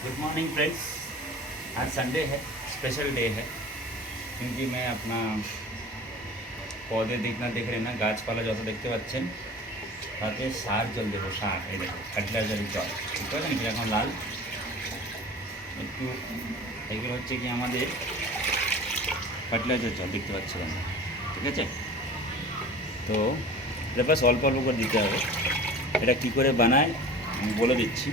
Good morning friends. आज Sunday है, special day है क्योंकि मैं अपना पौधे देखना देख रहे ना গাছপালা যত দেখতে পাচ্ছেন তাতে সার জল দেবো। সার এই দেখো ফার্টিলাইজারের জল বুঝতে পারলেন কি এখন লাল একটু এগুলো হচ্ছে কি আমাদের ফার্টিলাইজার জল দেখতে পাচ্ছি আমরা, ঠিক আছে। তো এটা বাস অল্প অল্প করে দিতে হবে। এটা কী করে বানায় আমি বলে দিচ্ছি।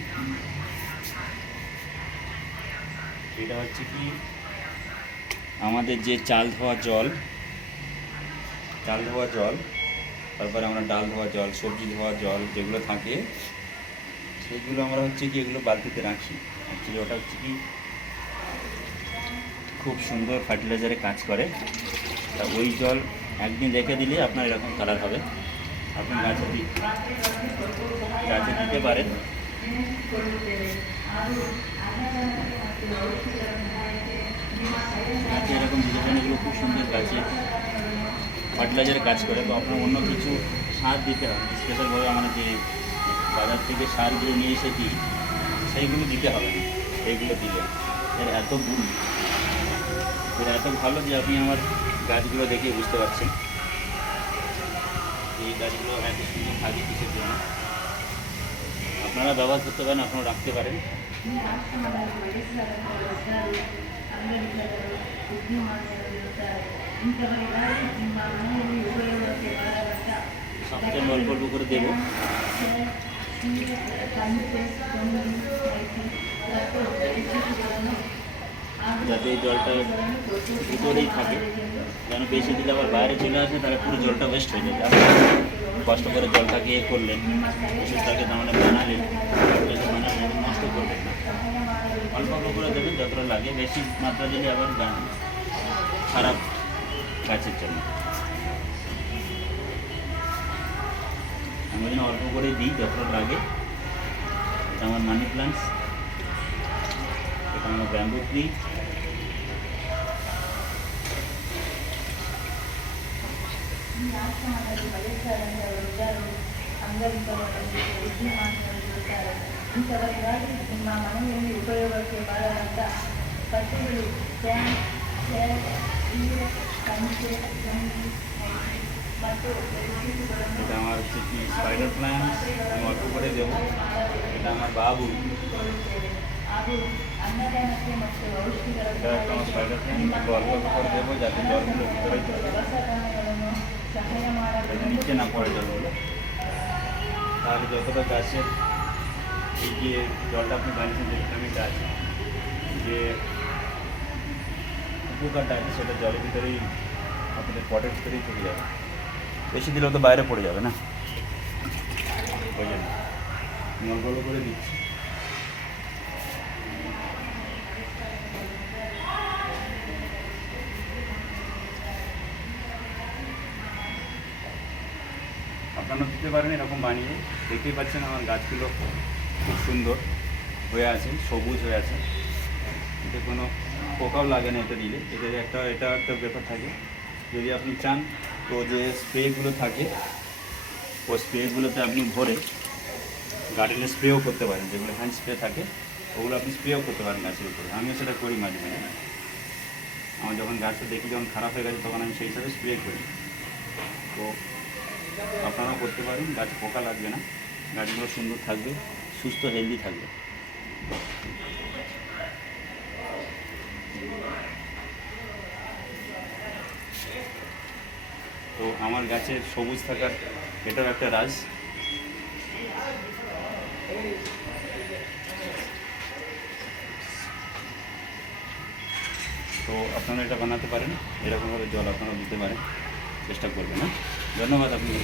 এটা হচ্ছে কি আমাদের যে চাল ধোয়া জল, তারপরে আমরা ডাল ধোয়া জল, সবজি ধোয়া জল যেগুলো থাকে সেগুলো আমরা হচ্ছে কি এগুলো বালতিতে রাখি। অ্যাকচুয়ালি ওটা হচ্ছে কি খুব সুন্দর ফার্টিলাইজারে কাজ করে। তা ওই জল একদিন রেখে দিলে আপনার এরকম কালার হবে। আপনি গাছে দিতে পারেন। গাছে এরকম দিতে পারেন, এগুলো খুব সুন্দর গাছে ফার্টিলাইজারে কাজ করে। তো আপনার অন্য কিছু সার দিতে হবে, স্পেশালভাবে আমরা যে বাজার থেকে সারগুলো নিয়ে এসে দিই সেইগুলো দিতে হবে না। এইগুলো দিলে এর এত গুণ, এর এত ভালো যে আপনি আমার গাছগুলো দেখে বুঝতে পারছেন এই গাছগুলো এত সুন্দর থাকে কিসের জন্য। আপনারা ব্যবহার করতে পারেন, আপনারা রাখতে পারেন। সবচেয়ে অল্প অল্প করে দেবো যাতে এই জলটা ভিতরেই থাকে, যেন বেশি দিলে আবার বাইরে চলে আসে তাহলে পুরো জলটা ওয়েস্ট হয়ে যাবে। আপনি কষ্ট করে জলটাকে করলেন, ওষুধটাকে তাহলে বানালেন, নষ্ট করবেন না। অল্প অল্প করে দেবেন যতটা লাগে, বেশি মাত্রা দিলে আবার খারাপ গাছের জন্য। আমি যেন অল্প করে দিই যতটা লাগে। এটা আমার মানি প্লান্টস, এটা আমার ব্যাম্বু ট্রি, ಇಂಥವರಿಗಾಗಿ ನಿಮ್ಮ ಮನೆಯಲ್ಲಿ ಉಪಯೋಗಕ್ಕೆ ಬಾರದಂಥ ಕಟ್ಟೆಗಳು, ಫ್ಯಾನ್, ಚೇರ್, ನೀರು, ಕಂಚೆ, ಗಂಜಿ ಮತ್ತು এটা আমার হচ্ছে কি স্পাইডার প্ল্যান্টস, আমি অল্প করে দেবো। এটা আমার বাবু, ಹಾಗೂ ಅನ್ನದಾನಕ್ಕೆ ಮತ್ತು ಔಷಧಿಗಳ এটা একটা আমার স্পাইডার প্ল্যান্ট, একটু অল্প অল্প করে দেবো যাতে জলগুলো ভিতরে ದವಸ ಧಾನ್ಯಗಳನ್ನು ಸಹಾಯ ಮಾಡಲು নিচে না পড়ে জলগুলো। তাহলে যতটা গাছের এই যে জলটা আপনি বানিয়েছেন যে ভিটামিনটা আছে, যে উপকারটা আছে সেটা জলের ভিতরেই আপনাদের পটের ভিতরেই থেকে যাবে। বেশি দিলেও তো বাইরে পড়ে যাবে না, ওই জন্য আমি অল্প অল্প করে দিচ্ছি। আপনারা দিতে পারেন এরকম বানিয়ে। দেখতেই পাচ্ছেন আমার গাছগুলো খুব সুন্দর হয়ে আছে, সবুজ হয়ে আছে, এতে কোনো পোকাও লাগে না এটা দিলে। এটা একটা ব্যাপার থাকে। যদি আপনি চান তো যে স্প্রেগুলো থাকে ওই স্প্রেগুলোতে আপনি ভরে গার্ডেনে স্প্রেও করতে পারেন, যেগুলো হ্যান্ড স্প্রে থাকে ওগুলো আপনি স্প্রেও করতে পারেন গাছের উপরে। আমিও সেটা করি মাঝে মাঝে। আমার যখন গাছটা দেখি যখন খারাপ হয়ে গেছে তখন আমি সেই হিসাবে স্প্রে করি। তো আপনারাও করতে পারেন, গাছে পোকা লাগবে না, গাছগুলো সুন্দর থাকবে, সুস্থ হেলদি থাকবে। তো আমার গাছের সবুজ থাকার এটাও একটা রাজ। তো আপনারা এটা বানাতে পারেন, এরকমভাবে জল আপনারা দিতে পারেন, চেষ্টা করবেন। ধন্যবাদ আপনাদের।